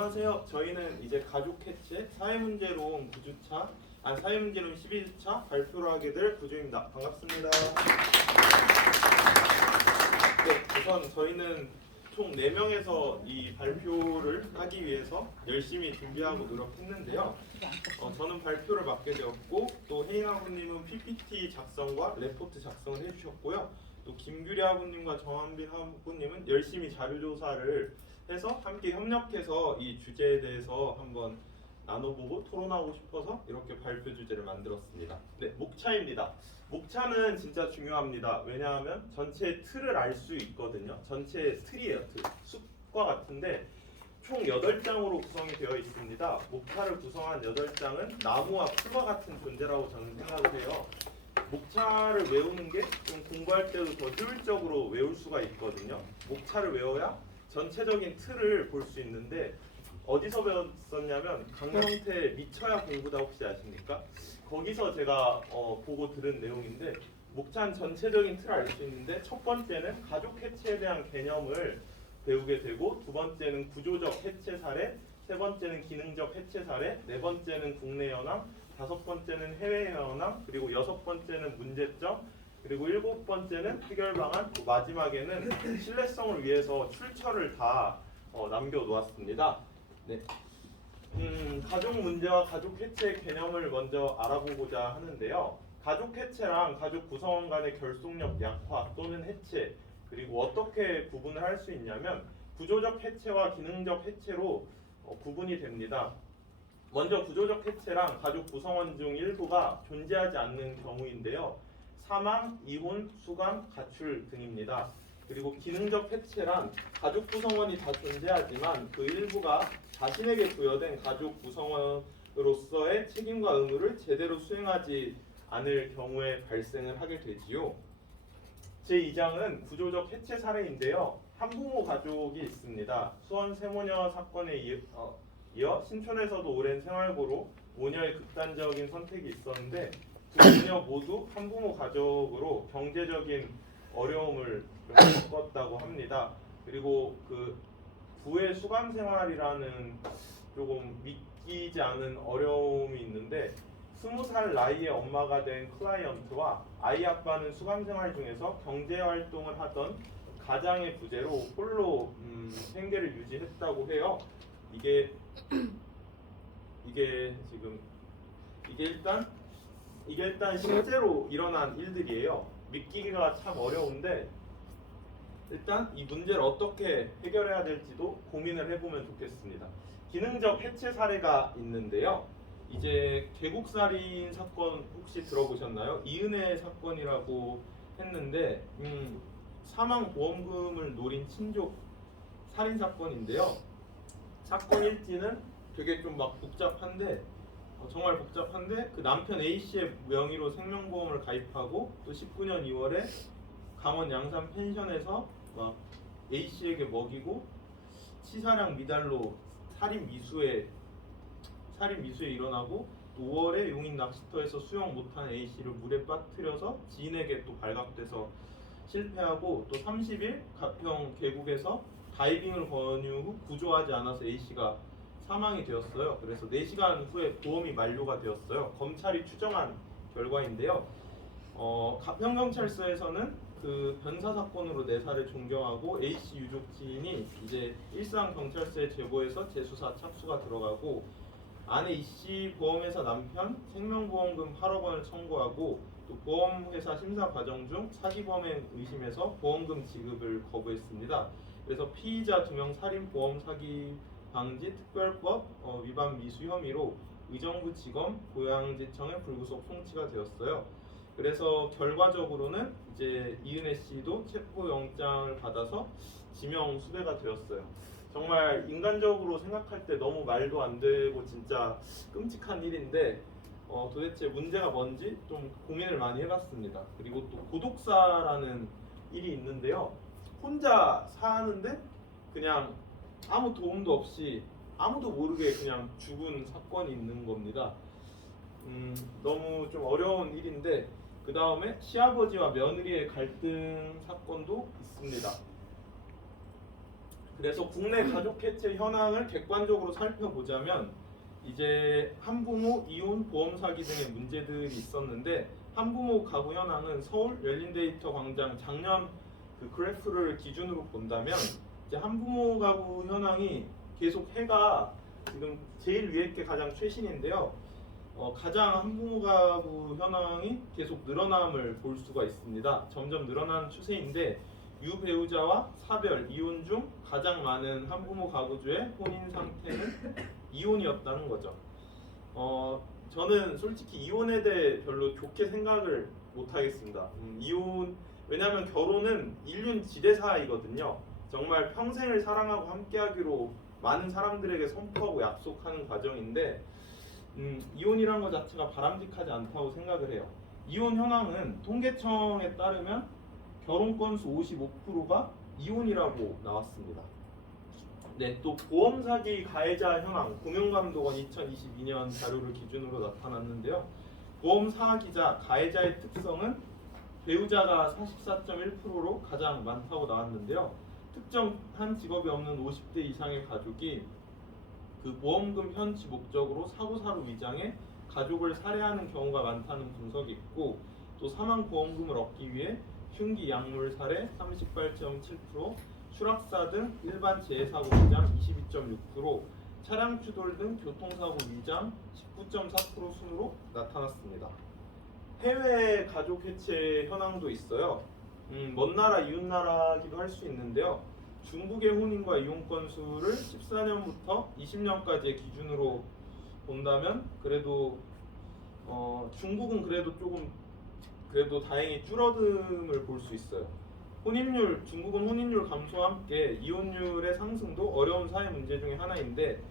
안녕하세요. 저희는 이제 가족 해체, 사회문제론 9주차, 사회문제론 11주차 발표를 하게 될 구조입니다. 반갑습니다. 네, 우선 저희는 총 4명에서 이 발표를 하기 위해서 열심히 준비하고 노력했는데요. 저는 발표를 맡게 되었고, 또 혜인 아버님은 PPT 작성과 레포트 작성을 해주셨고요. 또 김규리 아버님과 정한빈 아버님은 열심히 자료조사를 해서 함께 협력해서 이 주제에 대해서 한번 나눠보고 토론하고 싶어서 이렇게 발표 주제를 만들었습니다. 네, 목차입니다. 목차는 진짜 중요합니다. 왜냐하면 전체 틀을 알 수 있거든요. 전체 틀이에요. 틀. 숲과 같은데 총 8장으로 구성이 되어 있습니다. 목차를 구성한 8장은 나무와 풀과 같은 존재라고 저는 생각을 해요. 목차를 외우는 게 좀 공부할 때도 더 효율적으로 외울 수가 있거든요. 목차를 외워야 전체적인 틀을 볼 수 있는데 어디서 배웠었냐면 강명태 미쳐야 공부다 혹시 아십니까? 거기서 제가 보고 들은 내용인데 목차는 전체적인 틀을 알 수 있는데 첫 번째는 가족 해체에 대한 개념을 배우게 되고 두 번째는 구조적 해체 사례, 세 번째는 기능적 해체 사례, 네 번째는 국내 현황, 다섯 번째는 해외 현황, 그리고 여섯 번째는 문제점, 그리고 일곱 번째는 해결 방안, 또 마지막에는 신뢰성을 위해서 출처를 다 남겨놓았습니다. 네. 가족 문제와 가족 해체 개념을 먼저 알아보고자 하는데요. 가족 해체랑 가족 구성원 간의 결속력 약화 또는 해체, 그리고 어떻게 구분을 할 수 있냐면 구조적 해체와 기능적 해체로 구분이 됩니다. 먼저 구조적 해체랑 가족 구성원 중 일부가 존재하지 않는 경우인데요. 사망, 이혼, 수감, 가출 등입니다. 그리고 기능적 해체란 가족 구성원이 다 존재하지만 그 일부가 자신에게 부여된 가족 구성원으로서의 책임과 의무를 제대로 수행하지 않을 경우에 발생을 하게 되지요. 제2장은 구조적 해체 사례인데요. 한부모 가족이 있습니다. 수원 세모녀 사건에 이어 신촌에서도 오랜 생활고로 모녀의 극단적인 선택이 있었는데 두 모녀 모두 한부모 가족으로 경제적인 어려움을 겪었다고 합니다. 그리고 그 부의 수감 생활이라는 조금 믿기지 않은 어려움이 있는데 20살 나이에 엄마가 된 클라이언트와 아이 아빠는 수감 생활 중에서 경제 활동을 하던 가장의 부재로 홀로 생계를 유지했다고 해요. 이게 일단 실제로 일어난 일들이에요. 믿기기가 참 어려운데 일단 이 문제를 어떻게 해결해야 될지도 고민을 해보면 좋겠습니다. 기능적 해체 사례가 있는데요. 이제 계곡살인 사건 혹시 들어보셨나요? 이은혜 사건이라고 했는데 사망보험금을 노린 친족 살인 사건인데요. 사건 일지는 되게 좀 막 복잡한데 정말 복잡한데 그 남편 A씨의 명의로 생명보험을 가입하고 또 19년 2월에 강원 양산 펜션에서 막 A씨에게 먹이고 치사량 미달로 살인 미수에 일어나고 또 5월에 용인 낚시터에서 수영 못한 A씨를 물에 빠뜨려서 지인에게 또 발각돼서 실패하고 또 30일 가평 계곡에서 다이빙을 권유 후 구조하지 않아서 A씨가 사망이 되었어요. 그래서 4시간 후에 보험이 만료가 되었어요. 검찰이 추정한 결과인데요. 가평경찰서에서는 그 변사 사건으로 4살을 종경하고 A씨 유족 지인이 이제 일산 경찰서에 제보해서 재수사 착수가 들어가고 아내 E씨 보험회사 남편 생명보험금 8억 원을 청구하고 또 보험회사 심사 과정 중 사기범행 의심해서 보험금 지급을 거부했습니다. 그래서 피의자 2명 살인보험 사기 방지 특별법 위반 미수 혐의로 의정부 지검 고양지청에 불구속 송치가 되었어요. 그래서 결과적으로는 이제 이은혜 씨도 체포영장을 받아서 지명 수배가 되었어요. 정말 인간적으로 생각할 때 너무 말도 안 되고 진짜 끔찍한 일인데 도대체 문제가 뭔지 좀 고민을 많이 해봤습니다. 그리고 또 고독사라는 일이 있는데요. 혼자 사는데 그냥 아무 도움도 없이 아무도 모르게 그냥 죽은 사건이 있는 겁니다. 너무 좀 어려운 일인데 그 다음에 시아버지와 며느리의 갈등 사건도 있습니다. 그래서 국내 가족 해체 현황을 객관적으로 살펴보자면 이제 한부모, 이혼, 보험 사기 등의 문제들이 있었는데 한부모 가구 현황은 서울 열린데이터 광장 작년 그 그래프를 기준으로 본다면 이제 한부모 가구 현황이 계속 해가 지금 제일 위에 게 가장 최신인데요. 가장 한부모 가구 현황이 계속 늘어남을 볼 수가 있습니다. 점점 늘어나는 추세인데 유배우자와 사별, 이혼 중 가장 많은 한부모 가구주의 혼인 상태는 이혼이었다는 거죠. 저는 솔직히 이혼에 대해 별로 좋게 생각을 못 하겠습니다. 이혼, 왜냐하면 결혼은 인륜 지대사이거든요. 정말 평생을 사랑하고 함께하기로 많은 사람들에게 선포하고 약속하는 과정인데 이혼이라는 것 자체가 바람직하지 않다고 생각을 해요. 이혼 현황은 통계청에 따르면 결혼 건수 55%가 이혼이라고 나왔습니다. 네, 또 보험 사기 가해자 현황 금융감독원 2022년 자료를 기준으로 나타났는데요. 보험 사기자 가해자의 특성은 배우자가 44.1%로 가장 많다고 나왔는데요. 특정한 직업이 없는 50대 이상의 가족이 그 보험금 편취 목적으로 사고사로 위장해 가족을 살해하는 경우가 많다는 분석이 있고, 또 사망 보험금을 얻기 위해 흉기 약물 살해 38.7%, 추락사 등 일반 재해사고 위장 22.6%, 차량 추돌 등 교통사고 위장 19.4% 순으로 나타났습니다. 해외 가족 해체 현황도 있어요. 먼 나라 이웃 나라기도 할 수 있는데요. 중국의 혼인과 이혼 건수를 14년부터 20년까지의 기준으로 본다면 그래도 중국은 그래도 다행히 줄어듦을 볼 수 있어요. 중국은 혼인율 감소와 함께 이혼율의 상승도 어려운 사회 문제 중에 하나인데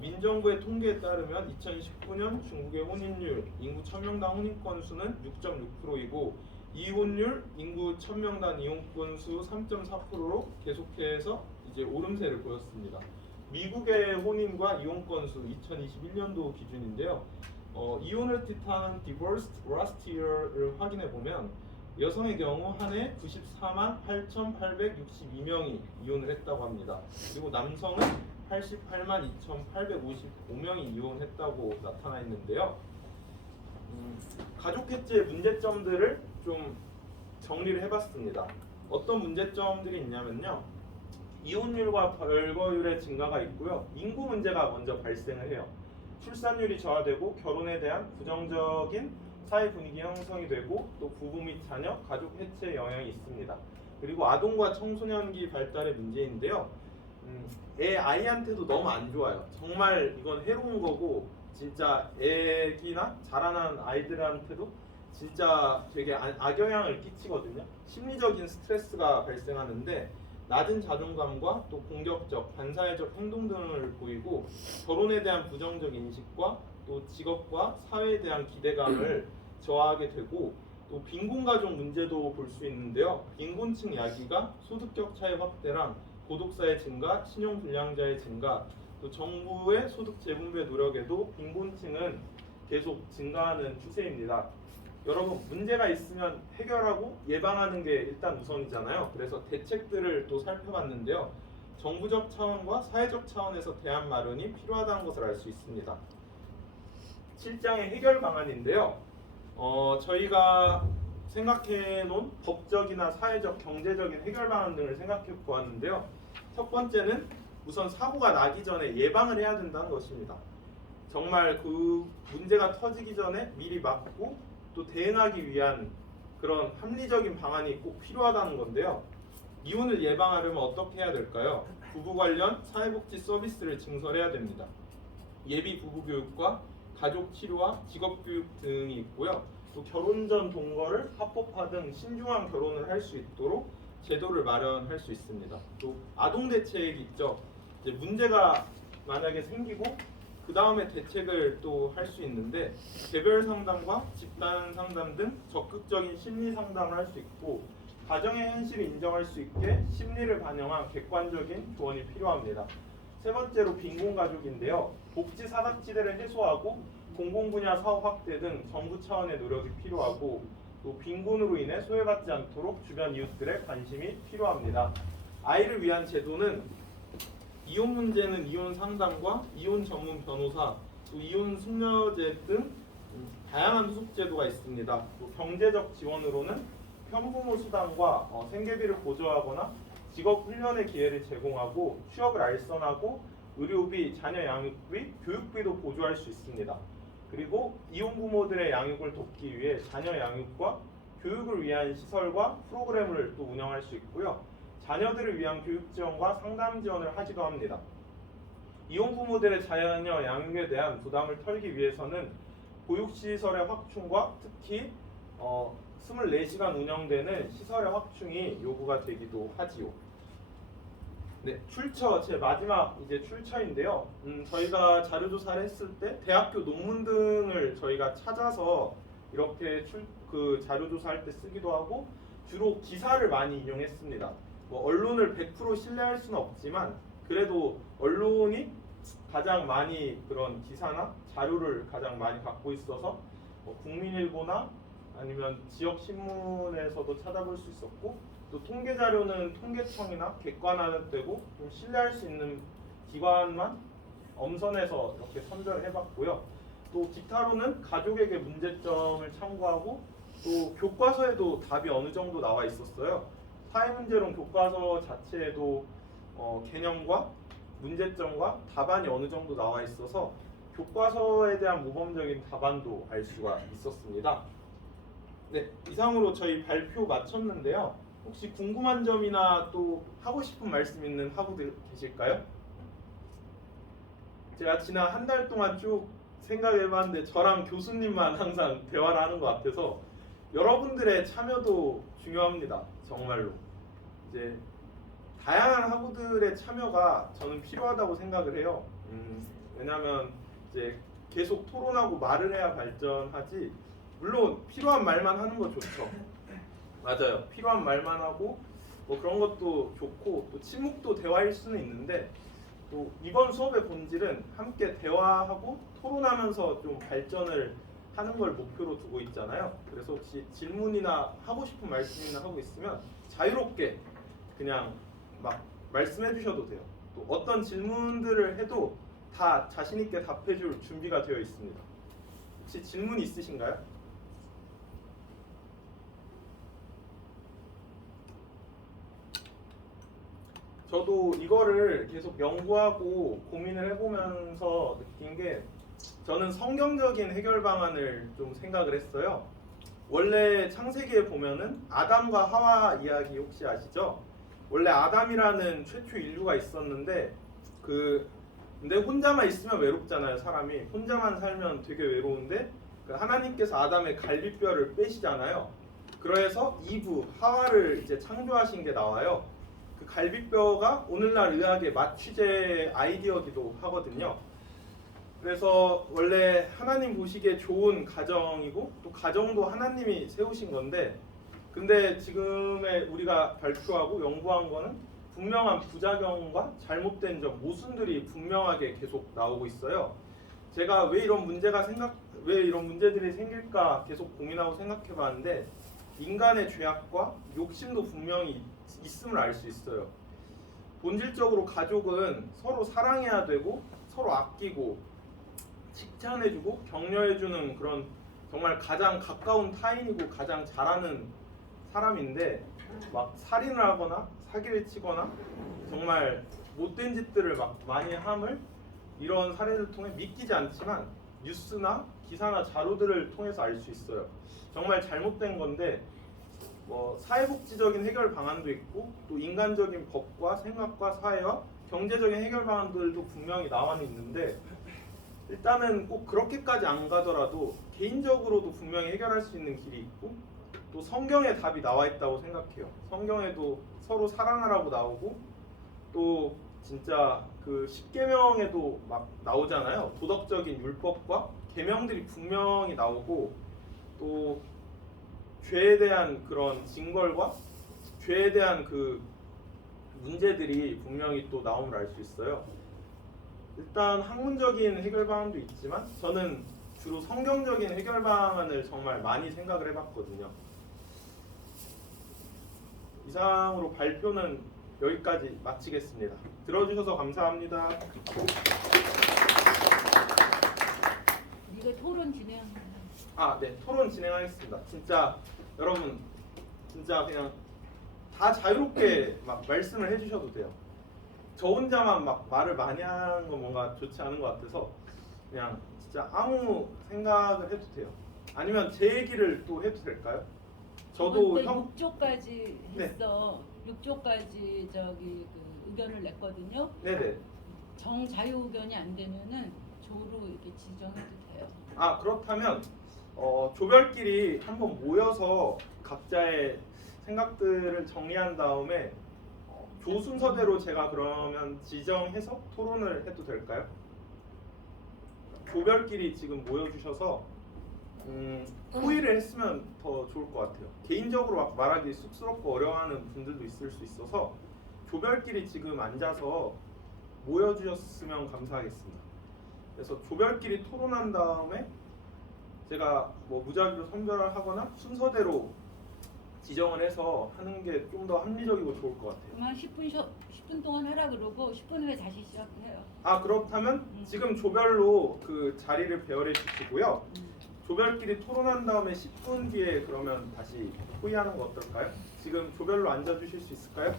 민정부의 통계에 따르면 2019년 중국의 혼인율 인구 1000명당 혼인 건수는 6.6%이고 이혼율 인구 1000명당 이혼 건수 3.4%로 계속해서 이제 오름세를 보였습니다. 미국의 혼인과 이혼 건수 2021년도 기준인데요. 이혼을 뜻하는 divorced last year를 확인해 보면 여성의 경우 한 해 94만 8,862명이 이혼을 했다고 합니다. 그리고 남성은 88만 2,855명이 이혼했다고 나타나 있는데요. 가족 해체의 문제점들을 좀 정리를 해봤습니다. 어떤 문제점들이 있냐면요. 이혼율과 벌거율의 증가가 있고요. 인구 문제가 먼저 발생을 해요. 출산율이 저하되고 결혼에 대한 부정적인 사회 분위기 형성이 되고 또 부부 및 자녀, 가족 해체에 영향이 있습니다. 그리고 아동과 청소년기 발달의 문제인데요. 아이한테도 너무 안 좋아요. 정말 이건 해로운 거고 진짜 애기나 자라난 아이들한테도 진짜 되게 악영향을 끼치거든요. 심리적인 스트레스가 발생하는데 낮은 자존감과 또 공격적, 반사회적 행동 등을 보이고 결혼에 대한 부정적 인식과 또 직업과 사회에 대한 기대감을 저하하게 되고 또 빈곤가족 문제도 볼 수 있는데요. 빈곤층 야기가 소득격차의 확대랑 고독사의 증가, 신용불량자의 증가, 또 정부의 소득 재분배 노력에도 빈곤층은 계속 증가하는 추세입니다. 여러분, 문제가 있으면 해결하고 예방하는 게 일단 우선이잖아요. 그래서 대책들을 또 살펴봤는데요. 정부적 차원과 사회적 차원에서 대안 마련이 필요하다는 것을 알 수 있습니다. 7장의 해결 방안인데요. 저희가 생각해 놓은 법적이나 사회적, 경제적인 해결 방안 등을 생각해 보았는데요. 첫 번째는 우선 사고가 나기 전에 예방을 해야 된다는 것입니다. 정말 그 문제가 터지기 전에 미리 막고 또 대응하기 위한 그런 합리적인 방안이 꼭 필요하다는 건데요. 이혼을 예방하려면 어떻게 해야 될까요? 부부 관련 사회복지 서비스를 증설해야 됩니다. 예비 부부 교육과 가족 치료와 직업 교육 등이 있고요. 또 결혼 전 동거를 합법화 등 신중한 결혼을 할 수 있도록 제도를 마련할 수 있습니다. 또 아동 대책이 있죠. 이제 문제가 만약에 생기고 그 다음에 대책을 또 할 수 있는데 개별 상담과 집단 상담 등 적극적인 심리 상담을 할 수 있고 가정의 현실을 인정할 수 있게 심리를 반영한 객관적인 조언이 필요합니다. 세 번째로 빈곤 가족인데요. 복지 사각지대를 해소하고 공공분야 사업 확대 등 정부 차원의 노력이 필요하고 또 빈곤으로 인해 소외받지 않도록 주변 이웃들의 관심이 필요합니다. 아이를 위한 제도는 이혼 문제는 이혼 상담과 이혼 전문 변호사, 또 이혼 숙려제 등 다양한 후속 제도가 있습니다. 또 경제적 지원으로는 편부모 수당과 생계비를 보조하거나 직업 훈련의 기회를 제공하고 취업을 알선하고 의료비, 자녀 양육비, 교육비도 보조할 수 있습니다. 그리고 이혼 부모들의 양육을 돕기 위해 자녀 양육과 교육을 위한 시설과 프로그램을 또 운영할 수 있고요. 자녀들을 위한 교육 지원과 상담 지원을 하기도 합니다. 이혼 부모들의 자녀 양육에 대한 부담을 털기 위해서는 보육시설의 확충과 특히 24시간 운영되는 시설의 확충이 요구가 되기도 하지요. 네, 출처 제 마지막 이제 출처인데요. 저희가 자료조사를 했을 때 대학교 논문 등을 저희가 찾아서 이렇게 그 자료조사할 때 쓰기도 하고 주로 기사를 많이 인용했습니다. 뭐 언론을 100% 신뢰할 수는 없지만 그래도 언론이 가장 많이 그런 기사나 자료를 가장 많이 갖고 있어서 국민일보나 아니면 지역 신문에서도 찾아볼 수 있었고 또 통계 자료는 통계청이나 객관화되고 좀 신뢰할 수 있는 기관만 엄선해서 이렇게 선별을 해봤고요. 또 기타로는 가족에게 문제점을 참고하고 또 교과서에도 답이 어느 정도 나와 있었어요. 사회문제론 교과서 자체에도 개념과 문제점과 답안이 어느 정도 나와 있어서 교과서에 대한 모범적인 답안도 알 수가 있었습니다. 네, 이상으로 저희 발표 마쳤는데요. 혹시 궁금한 점이나 또 하고 싶은 말씀 있는 학우들 계실까요? 제가 지난 한 달 동안 쭉 생각해봤는데 저랑 교수님만 항상 대화를 하는 것 같아서 여러분들의 참여도 중요합니다. 정말로. 이제 다양한 학우들의 참여가 저는 필요하다고 생각을 해요. 왜냐하면 이제 계속 토론하고 말을 해야 발전하지. 물론 필요한 말만 하는 거 좋죠. 맞아요. 필요한 말만 하고 뭐 그런 것도 좋고 또 침묵도 대화일 수는 있는데 또 이번 수업의 본질은 함께 대화하고 토론하면서 좀 발전을 하는 걸 목표로 두고 있잖아요. 그래서 혹시 질문이나 하고 싶은 말씀이나 하고 있으면 자유롭게 그냥 막 말씀해 주셔도 돼요. 또 어떤 질문들을 해도 다 자신 있게 답해 줄 준비가 되어 있습니다. 혹시 질문 있으신가요? 저도 이거를 계속 연구하고 고민을 해보면서 느낀 게 저는 성경적인 해결 방안을 좀 생각을 했어요. 원래 창세기에 보면은 아담과 하와 이야기 혹시 아시죠? 원래 아담이라는 최초 인류가 있었는데 근데 혼자만 있으면 외롭잖아요. 사람이 혼자만 살면 되게 외로운데 하나님께서 아담의 갈비뼈를 빼시잖아요. 그래서 이브 하와를 이제 창조하신 게 나와요. 그 갈비뼈가 오늘날 의학의 마취제 아이디어기도 하거든요. 그래서 원래 하나님 보시기에 좋은 가정이고 또 가정도 하나님이 세우신 건데 근데 지금의 우리가 발표하고 연구한 거는 분명한 부작용과 잘못된 점, 모순들이 분명하게 계속 나오고 있어요. 제가 왜 이런 문제들이 생길까 계속 고민하고 생각해봤는데 인간의 죄악과 욕심도 분명히 있음을 알 수 있어요. 본질적으로 가족은 서로 사랑해야 되고 서로 아끼고 칭찬해주고 격려해주는 그런 정말 가장 가까운 타인이고 가장 잘하는 사람인데 막 살인을 하거나 사기를 치거나 정말 못된 짓들을 막 많이 함을 이런 사례를 통해 믿기지 않지만 뉴스나 기사나 자료들을 통해서 알 수 있어요. 정말 잘못된 건데 사회복지적인 해결 방안도 있고 또 인간적인 법과 생각과 사회와 경제적인 해결 방안들도 분명히 나와 있는데 일단은 꼭 그렇게까지 안 가더라도 개인적으로도 분명히 해결할 수 있는 길이 있고 또 성경에 답이 나와 있다고 생각해요. 성경에도 서로 사랑하라고 나오고 또 진짜 그 십계명에도 막 나오잖아요. 도덕적인 율법과 계명들이 분명히 나오고 또 죄에 대한 그런 징벌과 죄에 대한 그 문제들이 분명히 또 나옴을 알 수 있어요. 일단 학문적인 해결 방안도 있지만 저는 주로 성경적인 해결 방안을 정말 많이 생각을 해봤거든요. 이상으로 발표는 여기까지 마치겠습니다. 들어주셔서 감사합니다. 이거 토론 진행. 네, 토론 진행하겠습니다. 진짜 여러분 진짜 그냥 다 자유롭게 막 말씀을 해주셔도 돼요. 저 혼자만 막 말을 많이 하는 건 뭔가 좋지 않은 것 같아서 그냥 진짜 아무 생각을 해도 돼요. 아니면 제 얘기를 또 해도 될까요? 저도 형 6조까지 네. 했어. 6조까지 저기 그 의견을 냈거든요. 네네. 정자유 의견이 안 되면은 조로 이렇게 지정해도 돼요. 그렇다면 조별끼리 한번 모여서 각자의 생각들을 정리한 다음에 조 순서대로 제가 그러면 지정해서 토론을 해도 될까요? 조별끼리 지금 모여주셔서 토의를 했으면 더 좋을 것 같아요. 개인적으로 막 말하기 쑥스럽고 어려워하는 분들도 있을 수 있어서 조별끼리 지금 앉아서 모여주셨으면 감사하겠습니다. 그래서 조별끼리 토론한 다음에 제가 뭐 무작위로 선별을 하거나 순서대로 지정을 해서 하는 게 좀 더 합리적이고 좋을 것 같아요. 그만 10분 동안 하라 그러고 10분 후에 다시 시작해요. 그렇다면 지금 조별로 그 자리를 배열해 주시고요. 조별끼리 토론한 다음에 10분 뒤에 그러면 다시 토의하는 거 어떨까요? 지금 조별로 앉아 주실 수 있을까요?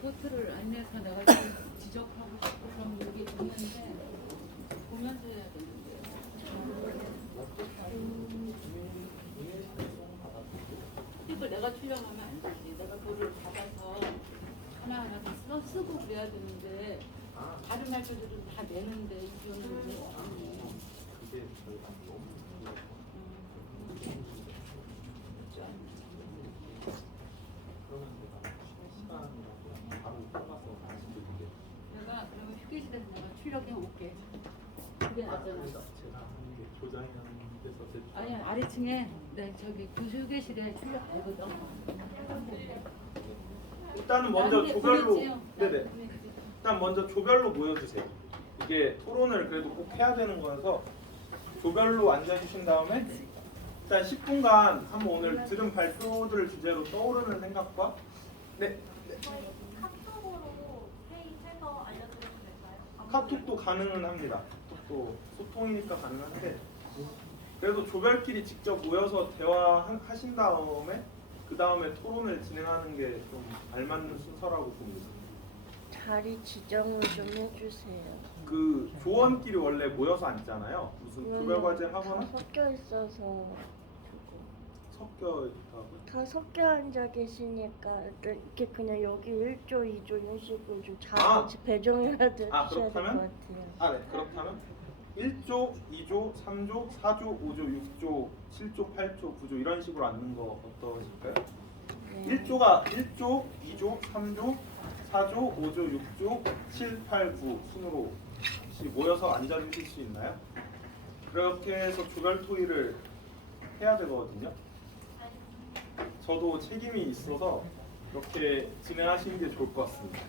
포트를 안 내서 내가 좀 지적하고 싶어서 여기 있는데 보면서 해야 되는데. 이걸 내가 출력하면 안 되지. 내가 그걸 받아서 하나하나 다 쓰고 그래야 되는데 다른 학교들은 다 내는데 이거는 왜 안 내? 그게 저희가 너무 그러면 제가 시간이랑 바로 뽑아서 다시 드릴게요. 내가 그러면 휴게실에서 내가 출력해 올게. 그게 낫잖아. 제가 하는 게 조장이라는 데서 제 아니 아래층에 네 저기 구수 휴게실에 출력되거든. 일단은 먼저 나중에 조별로 보냈지요? 네네. 보냈지. 일단 먼저 조별로 모여주세요. 이게 토론을 그래도 꼭 해야 되는 거라서 조별로 앉아주신 다음에 일단 10분간 한번 오늘 들은 발표들을 주제로 떠오르는 생각과 저희 카톡으로 회의해서 알려드려도 될까요? 카톡도 가능은 합니다. 또 소통이니까 가능한데 그래도 조별끼리 직접 모여서 대화하신 다음에 그 다음에 토론을 진행하는 게 좀 알맞는 순서라고 봅니다. 자리 지정을 좀 해주세요. 그 조원끼리 원래 모여서 앉잖아요. 무슨 조별 과제 다 하거나 섞여 있어서 섞여 있다고. 다 섞여 앉아 계시니까 이렇게 그냥 여기 1조, 2조 이런 식으로 좀 아! 자리 배정이라도 해주셔야 될 것 그렇다면? 같아요. 네. 그렇다면 1조, 2조, 3조, 4조, 5조, 6조, 7조, 8조, 9조 이런 식으로 앉는 거 어떠실까요? 네. 1조가 1조, 2조, 3조, 4조, 5조, 6조, 7, 8, 9 순으로 혹시 모여서 앉아주실 수 있나요? 그렇게 해서 조별 토의를 해야 되거든요. 저도 책임이 있어서 이렇게 진행하시는 게 좋을 것 같습니다.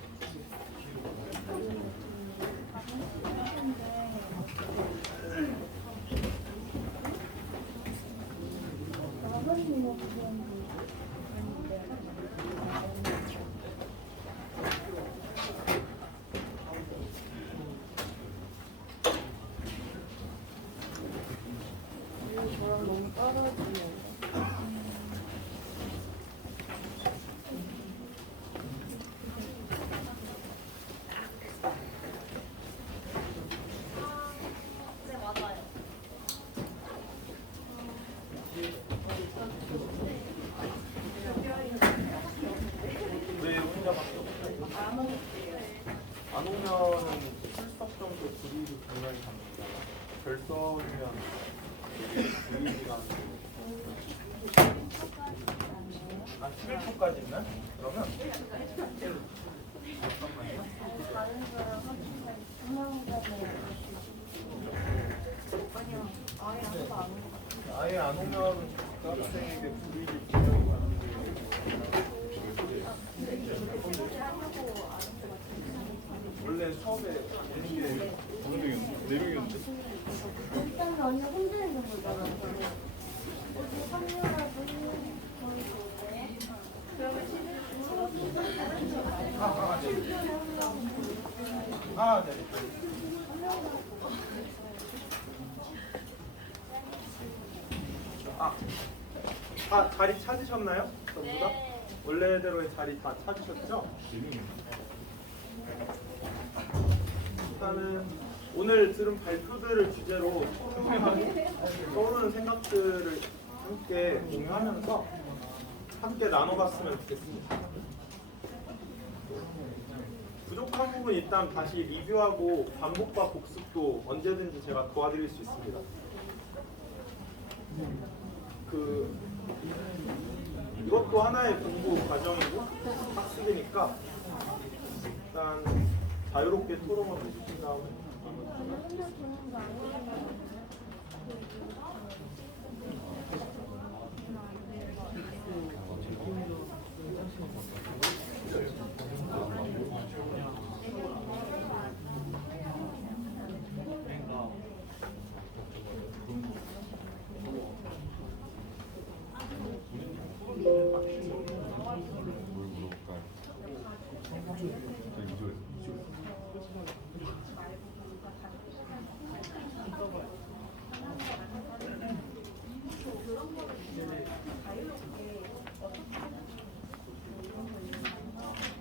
저랑 너무 떨어지네요. 네, 맞아요. 왜 혼자밖에 없어요? 안 오면은 출석 정도 불이익이 분명히 갑니다. 결석이면 불이익이가 11초까지 있나? 그러면 잠깐만요. 다른 사람 확실하게 투명하게 아예 안 오면 학생에게 불이익이 분명히 가는데 원래 수업에 오는 게 4명이었는데? 일단 언니 혼자 있는 거잖아. 네. 자리 찾으셨나요? 전부 다? 원래대로의 자리 다 찾으셨죠? 일단은 오늘 들은 발표들을 주제로 떠오르는 생각들을 함께 공유하면서 함께 나눠봤으면 좋겠습니다. 부족한 부분 일단 다시 리뷰하고 반복과 복습도 언제든지 제가 도와드릴 수 있습니다. 이것도 하나의 공부 과정이고 학습이니까 일단 자유롭게 토론을 해주신 다음에